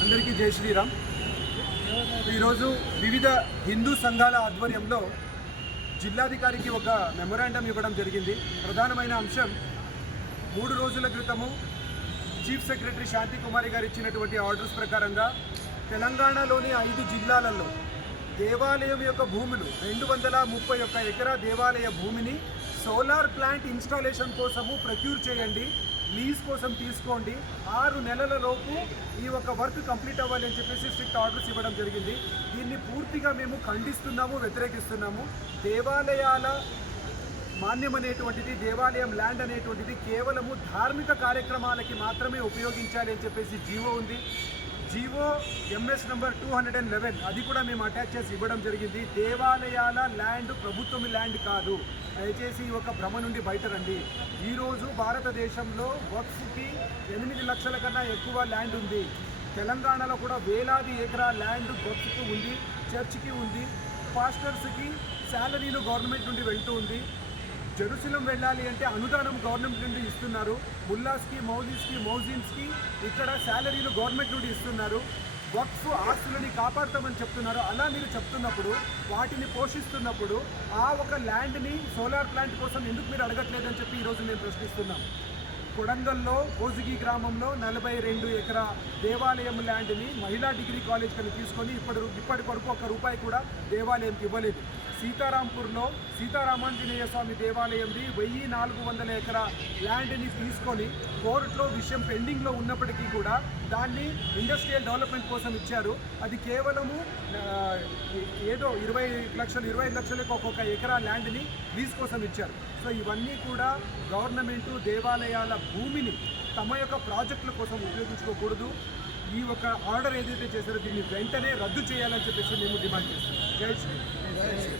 అందరికీ జై శ్రీరామ్. ఈరోజు వివిధ హిందూ సంఘాల ఆధ్వర్యంలో జిల్లాధికారికి ఒక మెమొరాండం ఇవ్వడం జరిగింది. ప్రధానమైన అంశం మూడు రోజుల క్రితము చీఫ్ సెక్రటరీ శాంతి కుమారి గారు ఇచ్చినటువంటి ఆర్డర్స్ ప్రకారంగా తెలంగాణలోని ఐదు జిల్లాలలో దేవాలయం యొక్క భూములు రెండు వందల ముప్పై ఒక్క ఎకరా దేవాలయ భూమిని సోలార్ ప్లాంట్ ఇన్స్టాలేషన్ కోసము ప్రక్యూర్ చేయండి. లీజ్ కోసం తీసుకోండి. ఆరు నెలల లోపు ఈ ఒక వర్క్ కంప్లీట్ అవ్వాలి అని చెప్పేసి స్ట్రిక్ట్ ఆర్డర్స్ ఇవ్వడం జరిగింది. దీన్ని పూర్తిగా మేము ఖండిస్తున్నాము వ్యతిరేకిస్తున్నాము. దేవాలయాల మాన్యం అనేటువంటిది దేవాలయం ల్యాండ్ అనేటువంటిది కేవలము ధార్మిక కార్యక్రమాలకి మాత్రమే ఉపయోగించాలి అని చెప్పేసి జీవో ఉంది. GO MS number two hundred and eleven అది కూడా మేము అటాచ్ చేసి ఇవ్వడం జరిగింది. దేవాలయాల ల్యాండ్ ప్రభుత్వం ల్యాండ్ కాదు. దయచేసి ఈ ఒక భ్రమ నుండి బయట రండి ఈరోజు భారతదేశంలో వక్ఫ్కి ఎనిమిది లక్షల కన్నా ఎక్కువ ల్యాండ్ ఉంది. తెలంగాణలో కూడా వేలాది ఎకరా ల్యాండ్ వక్ఫ్కి ఉంది చర్చ్కి ఉంది. పాస్టర్స్కి శాలరీలు గవర్నమెంట్ నుండి వెళ్తూ ఉంది. జెరూసలం వెళ్ళాలి అంటే అనుదానం గవర్నమెంట్ నుండి ఇస్తున్నారు. ముల్లాస్కి మౌజీస్కి మౌజిన్స్కి ఇక్కడ శాలరీలు గవర్నమెంట్ నుండి ఇస్తున్నారు. వక్ఫ్ ఆస్తులని కాపాడతామని చెప్తున్నారు. అలా మీరు చెప్తున్నప్పుడు వాటిని పోషిస్తున్నప్పుడు ఆ ఒక ల్యాండ్ని సోలార్ ప్లాంట్ కోసం ఎందుకు మీరు అడగట్లేదని చెప్పి ఈరోజు మేము ప్రశ్నిస్తున్నాం. కొడంగల్లో కోజిగి గ్రామంలో నలభై రెండు ఎకరా దేవాలయం ల్యాండ్ని మహిళా డిగ్రీ కాలేజ్ కని తీసుకొని ఇప్పటి ఇప్పటి వరకు ఒక్క రూపాయి కూడా దేవాలయంకి ఇవ్వలేదు. సీతారాంపూర్లో సీతారామాంజనేయ స్వామి దేవాలయంది వెయ్యి నాలుగు వందల ఎకరా ల్యాండ్ని తీసుకొని కోర్టులో విషయం పెండింగ్లో ఉన్నప్పటికీ కూడా దాన్ని ఇండస్ట్రియల్ డెవలప్మెంట్ కోసం ఇచ్చారు. అది కేవలము ఏదో ఇరవై లక్షలు ఇరవై లక్షలకు ఒక్కొక్క ఎకరా ల్యాండ్ని లీజ్ కోసం ఇచ్చారు. సో ఇవన్నీ కూడా గవర్నమెంటు దేవాలయాల భూమిని తమ యొక్క ప్రాజెక్టుల కోసం ఉపయోగించుకోకూడదు. ఈ ఒక ఆర్డర్ ఏదైతే చేశారో దీన్ని వెంటనే రద్దు చేయాలని చెప్పేసి మేము డిమాండ్ చేస్తున్నాం. జై శ్రీ. జై శ్రీ